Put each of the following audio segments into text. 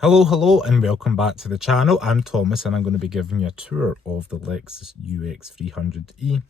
Hello and welcome back to the channel. I'm Thomas and I'm going to be giving you a tour of the Lexus UX 300e. I'd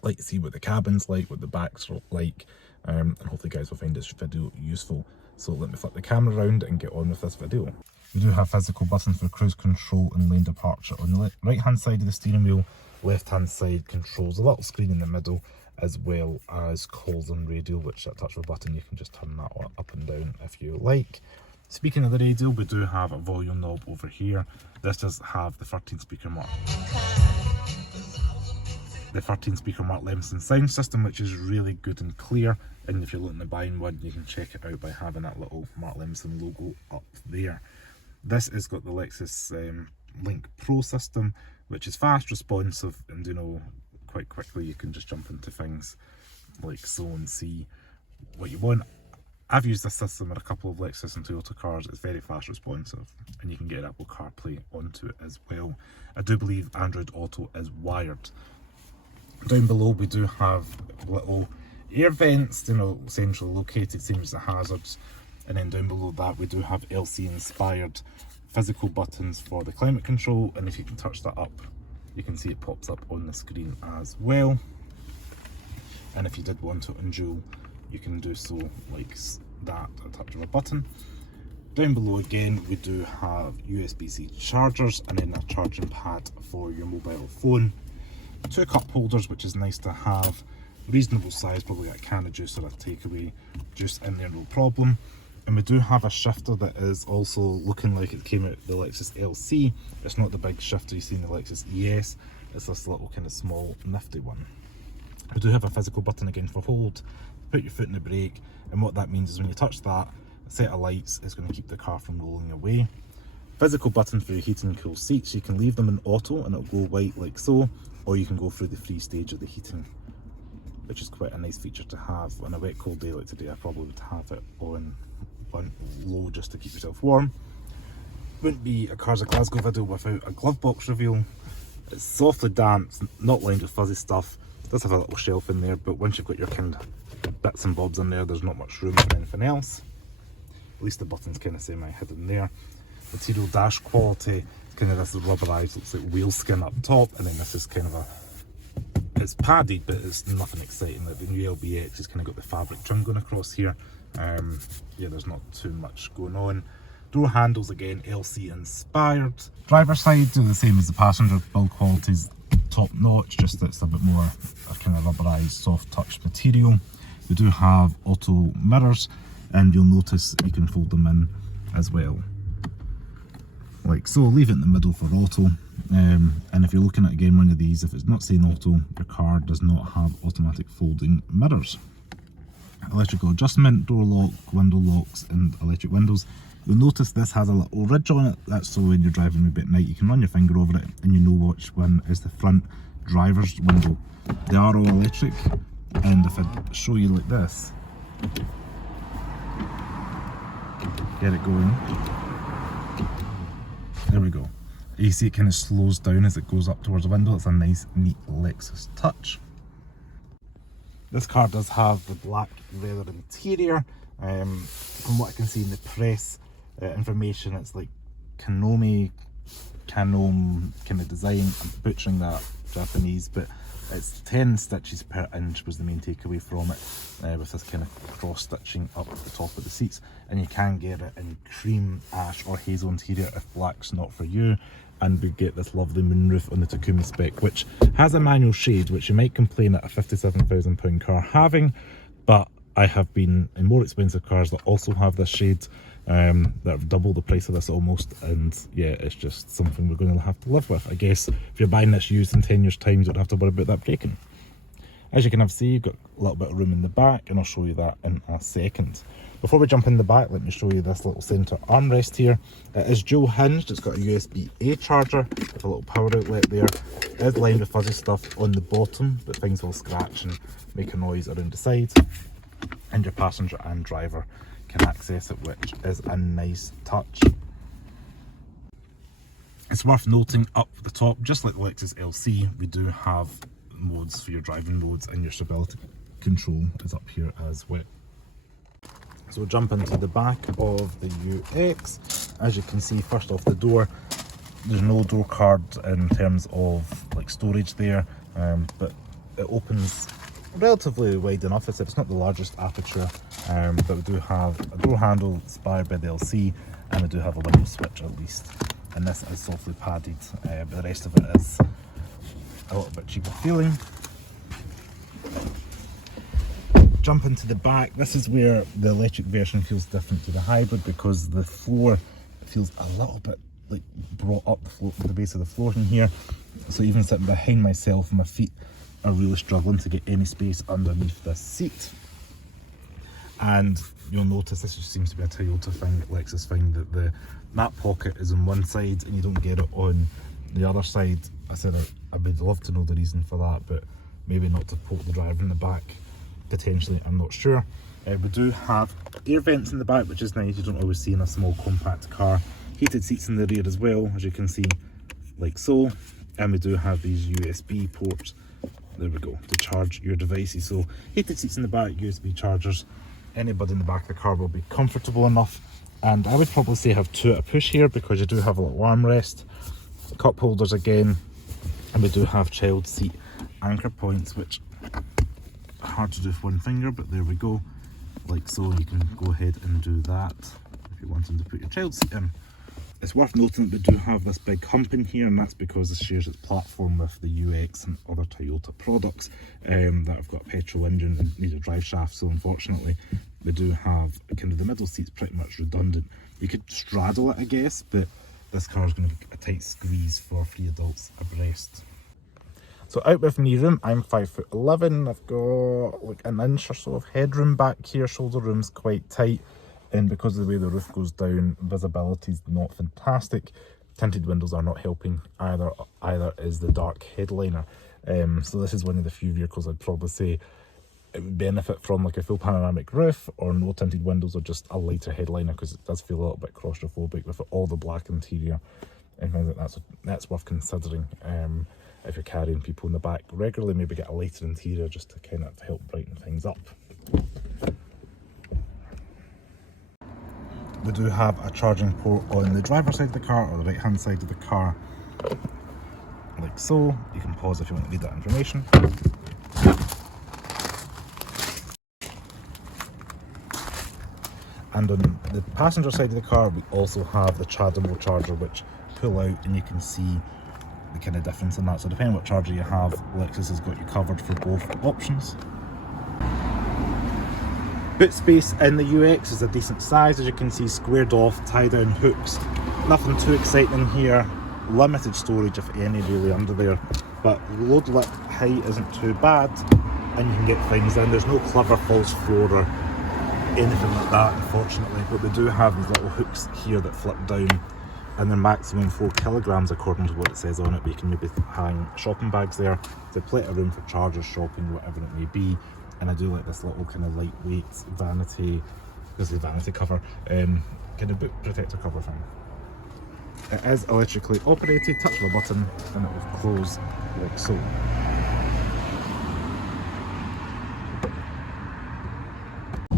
like to see what the cabin's like, what the back's like, and hopefully you guys will find this video useful. So let me flip the camera around and get on with this video. We do have physical buttons for cruise control and lane departure on the right hand side of the steering wheel. Left hand side controls a little screen in the middle, as well as calls and radio, which at a touch of a button you can just turn that up and down if you like. Speaking of the radio, we do have a volume knob over here. This does have the 13 speaker Mark Levinson sound system, which is really good and clear. And if you're looking at buying one, you can check it out by having that little Mark Levinson logo up there. This has got the Lexus Link Pro system, which is fast, responsive, and quite quickly you can just jump into things like so and see what you want. I've used this system in a couple of Lexus and Toyota cars. It's very fast responsive, and you can get Apple CarPlay onto it as well. I do believe Android Auto is wired. Down below we do have little air vents, centrally located, same as the hazards. And then down below that we do have LC inspired physical buttons for the climate control, and if you can touch that up, you can see it pops up on the screen as well. And if you did want it on dual, you can do so like that, a touch of a button. Down below again we do have USB-C chargers, and then a charging pad for your mobile phone. 2 cup holders, which is nice to have. Reasonable size, probably got a can of juice or a takeaway juice in there, no problem. And we do have a shifter that is also looking like it came out the Lexus LC. It's not the big shifter you see in the Lexus ES, it's this little kind of small nifty one. We do have a physical button again for hold. Put your foot in the brake, and what that means is when you touch that, a set of lights is going to keep the car from rolling away. Physical button for your heating and cool seats. You can leave them in auto and it'll go white like so, or you can go through the free stage of the heating, which is quite a nice feature to have. On a wet cold day like today, I probably would have it on low just to keep yourself warm. Wouldn't be a Cars of Glasgow video without a glove box reveal. It's softly damp, not lined with fuzzy stuff. It does have a little shelf in there, but once you've got your kind of bits and bobs in there, there's not much room for anything else. At least the buttons kind of semi-hidden there. Material dash quality, kind of this rubberized, looks like wheel skin up top, and then this is kind of it's padded, but it's nothing exciting. Like the new LBX has kind of got the fabric trim going across here. Yeah, there's not too much going on. Door handles again, LC inspired. Driver side, do the same as the passenger. Build quality's top notch, just it's a bit more kind of rubberized, soft touch material. We do have auto mirrors, and you'll notice you can fold them in as well, like so. Leave it in the middle for auto, and if you're looking at again one of these, if it's not saying auto, your car does not have automatic folding mirrors. Electrical adjustment, door lock, window locks, and electric windows. You'll notice this has a little ridge on it. That's so when you're driving maybe at night, you can run your finger over it and you know which one is the front driver's window. They are all electric, and if I show you like this, get it going, there we go. You see it kind of slows down as it goes up towards the window. It's a nice neat Lexus touch. This car does have the black leather interior. From what I can see in the press information, it's like Kanome kind of design. I'm butchering that Japanese, but it's 10 stitches per inch was the main takeaway from it, with this kind of cross stitching up at the top of the seats. And you can get it in cream, ash or hazel interior if black's not for you. And we get this lovely moonroof on the Takumi spec, which has a manual shade, which you might complain at a £57,000 car having, but I have been in more expensive cars that also have this shade, that have double the price of this almost, and yeah, it's just something we're going to have to live with. I guess if you're buying this used in 10 years time, you don't have to worry about that breaking. As you can see, you've got a little bit of room in the back, and I'll show you that in a second. Before we jump in the back, let me show you this little centre armrest here. It is dual hinged, it's got a USB-A charger with a little power outlet there. It is lined with fuzzy stuff on the bottom, but things will scratch and make a noise around the sides. And your passenger and driver can access it, which is a nice touch. It's worth noting up the top, just like the Lexus LC, we do have modes for your driving modes, and your stability control is up here as well. So we'll jump into the back of the UX. As you can see, first off the door, there's no door card in terms of like storage there, but it opens relatively wide enough. It's not the largest aperture, but we do have a door handle inspired by the LC, and we do have a window switch at least. And this is softly padded, but the rest of it is a little bit cheaper feeling. Jump into the back. This is where the electric version feels different to the hybrid, because the floor feels a little bit like brought up the base of the floor in here. So even sitting behind myself, my feet are really struggling to get any space underneath this seat. And you'll notice this just seems to be a Toyota thing, Lexus thing, that the map pocket is on one side and you don't get it on the other side. I said I would love to know the reason for that, but maybe not to poke the driver in the back. Potentially, I'm not sure. We do have air vents in the back, which is nice. You don't always see in a small compact car. Heated seats in the rear as well, as you can see, like so. And we do have these USB ports, there we go, to charge your devices. So heated seats in the back, USB chargers. Anybody in the back of the car will be comfortable enough. And I would probably say have two at a push here, because you do have a little armrest, cup holders again, and we do have child seat anchor points, which hard to do with one finger, but there we go, like so. You can go ahead and do that if you want them to put your child seat in. It's worth noting that we do have this big hump in here, and that's because it shares its platform with the UX and other Toyota products that have got a petrol engine and need a drive shaft. So unfortunately we do have kind of the middle seat's pretty much redundant. You could straddle it, I guess, but this car is going to be a tight squeeze for 3 adults abreast. So out with knee room, I'm 5'11". I've got like an inch or so of headroom back here. Shoulder room's quite tight, and because of the way the roof goes down, visibility's not fantastic. Tinted windows are not helping either is the dark headliner. So this is one of the few vehicles I'd probably say it would benefit from like a full panoramic roof, or no tinted windows, or just a lighter headliner, because it does feel a little bit claustrophobic with all the black interior. And I think that's worth considering. If you're carrying people in the back regularly, maybe get a lighter interior just to kind of help brighten things up. We do have a charging port on the driver's side of the car, or the right hand side of the car, like so. You can pause if you want to read that information. And on the passenger side of the car, we also have the CHAdeMO charger, which pull out, and you can see the kind of difference in that. So depending on what charger you have, Lexus has got you covered for both options. Boot space in the UX is a decent size, as you can see, squared off, tie down hooks. Nothing too exciting here. Limited storage, if any, really under there. But load lip height isn't too bad, and you can get things in. There's no clever false floor or anything like that, unfortunately. But we do have these little hooks here that flip down, and they're maximum 4 kilograms according to what it says on it. But you can maybe hang shopping bags there. There's plenty of room for chargers, shopping, whatever it may be. And I do like this little kind of lightweight vanity, this is a vanity cover, kind of boot protector cover thing. It is electrically operated. Touch the button and it will close like so.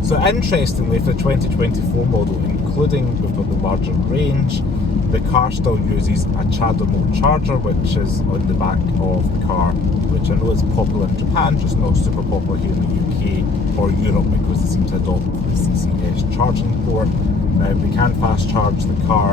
So interestingly, for the 2024 model, including we've got the larger range, the car still uses a CHAdeMO charger, which is on the back of the car, which I know is popular in Japan, just not super popular here in the UK or Europe, because they seem to adopt the CCS charging port. Now we can fast charge the car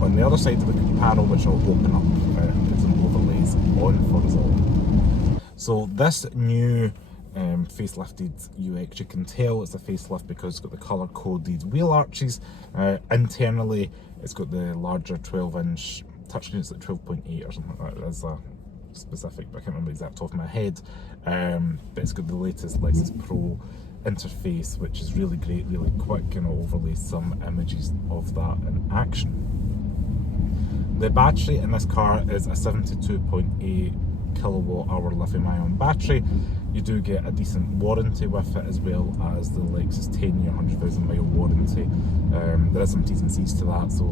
on the other side of the panel, which I'll open up and put some overlays on for us all. So this new facelifted UX, you can tell it's a facelift because it's got the colour coded wheel arches. Internally it's got the larger 12-inch touchscreen. It's like 12.8 or something like that. That's a specific, but I can't remember the exact top of my head. But it's got the latest Lexus Pro interface, which is really great, really quick, and I'll overlay some images of that in action. The battery in this car is a 72.8 kilowatt hour lithium ion battery. You do get a decent warranty with it, as well as the Lexus 10-year 100,000 mile warranty. There is some T's and C's to that, so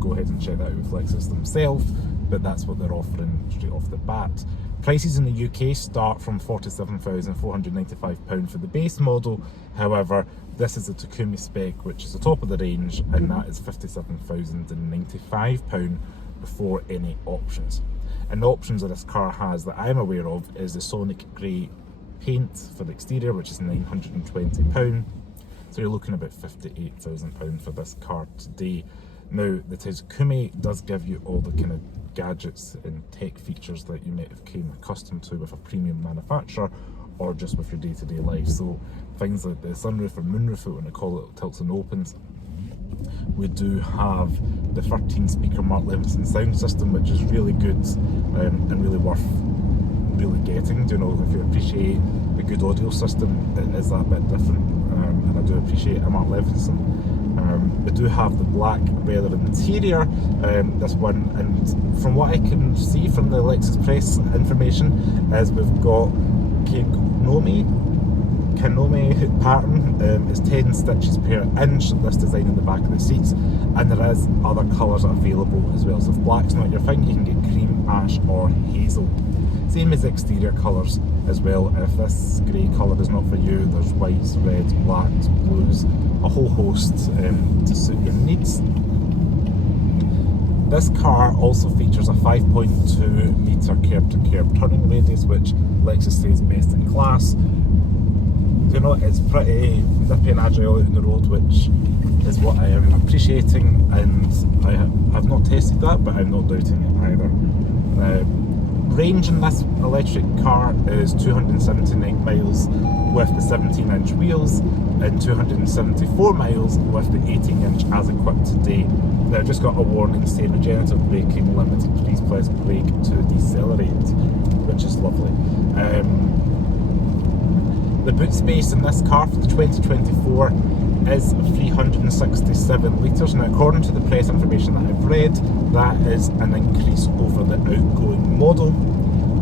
go ahead and check that out with Lexus themselves, but that's what they're offering straight off the bat. Prices in the UK start from £47,495 for the base model. However, this is a Takumi spec, which is the top of the range, and that is £57,095 before any options. And the options that this car has that I'm aware of is the Sonic Grey paint for the exterior, which is £920. So you're looking about £58,000 for this car today. Now, the Takumi does give you all the kind of gadgets and tech features that you might have came accustomed to with a premium manufacturer or just with your day-to-day life. So things like the sunroof or moonroof, when they call it, tilts and opens. We do have the 13-speaker Mark Levinson sound system, which is really good and really worth really getting. You know, if you appreciate a good audio system, it is that bit different, and I do appreciate a Mark Levinson. We do have the black leather interior, this one, and from what I can see from the Lexus press information is we've got Kanome pattern is 10 stitches per inch, this design in the back of the seats, and there is other colours available as well. So if black's not your thing, you can get cream, ash or hazel. Same as exterior colours as well. If this grey colour is not for you, there's whites, reds, blacks, blues, a whole host to suit your needs. This car also features a 5.2 metre curb-to-curb turning radius, which Lexus says best in class. You know, it's pretty nippy and agile out in the road, which is what I am appreciating, and I have not tested that, but I'm not doubting it either. Range in this electric car is 279 miles with the 17-inch wheels and 274 miles with the 18-inch as equipped today. Now, I've just got a warning saying regenerative braking, limited please press brake to decelerate, which is lovely. The boot space in this car for the 2024 is 367 litres. Now, according to the press information that I've read, that is an increase over the outgoing model.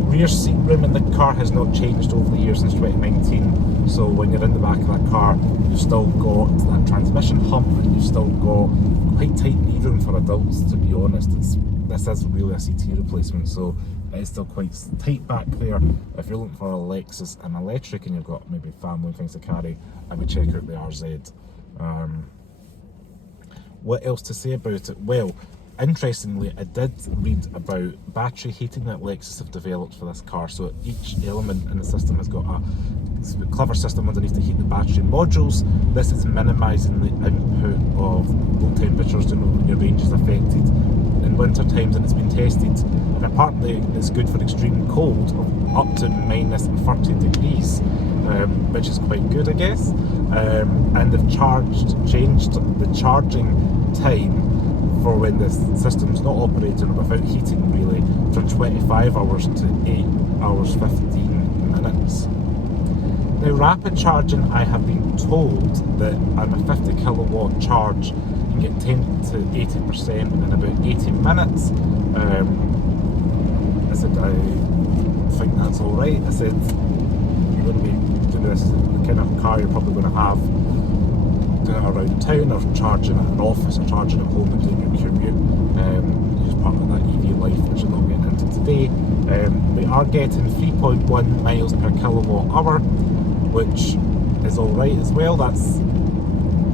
Rear seat room in the car has not changed over the years since 2019, so when you're in the back of that car, you've still got that transmission hump, and you've still got quite tight knee room for adults, to be honest. This is really a CT replacement, so it's still quite tight back there. If you're looking for a Lexus and electric and you've got maybe family and things to carry, I would check out the RZ. What else to say about it? Well, interestingly, I did read about battery heating that Lexus have developed for this car. So each element in the system has got a clever system underneath to heat the battery modules. This is minimising the input of low temperatures, you know, when your range is affected in winter times, and it's been tested. And apparently it's good for extreme cold of up to minus 30 degrees, which is quite good, I guess. And they've changed the charging time for when the system's not operating without heating, really, from 25 hours to 8 hours 15 minutes. Now, rapid charging, I have been told that on a 50 kilowatt charge you can get 10 to 80% in about 80 minutes. I said, I think that's alright. I said, you're going to be doing this, the kind of car you're probably going to have doing it around town, or charging at an office, or charging at home and doing your commute. Just part of that EV life, which we're not getting into today. We are getting 3.1 miles per kilowatt hour, which is alright as well. That's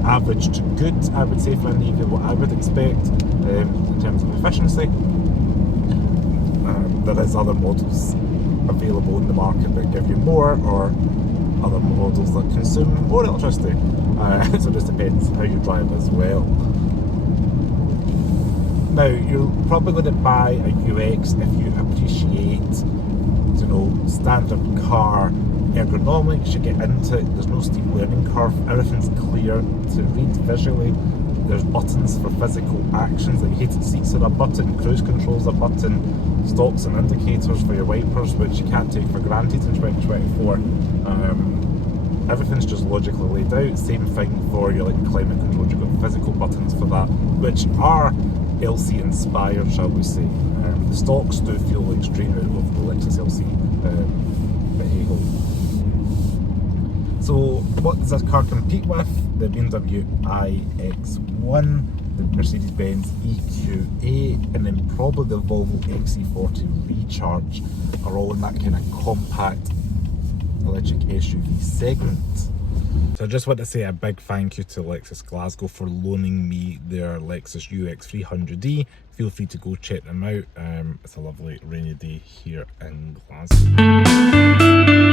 average to good, I would say, for an EV, what I would expect in terms of efficiency. There is other models available in the market that give you more, or other models that consume more electricity. So it just depends how you drive as well. Now, you're probably going to buy a UX if you appreciate, you know, standard car ergonomics. You get into it, there's no steep learning curve, everything's clear to read visually. There's buttons for physical actions, like heated seats are a button, cruise control's a button, stops and indicators for your wipers, which you can't take for granted in 2024. Everything's just logically laid out. Same thing for your climate control, you've got physical buttons for that, which are LC inspired, shall we say. The stocks do feel like straight out of the Lexus LC, but hey ho. So what does this car compete with? The BMW iX1, the Mercedes-Benz EQA, and then probably the Volvo XC40 Recharge are all in that kind of compact electric SUV segment. So I just want to say a big thank you to Lexus Glasgow for loaning me their Lexus UX 300D. Feel free to go check them out. It's a lovely rainy day here in Glasgow.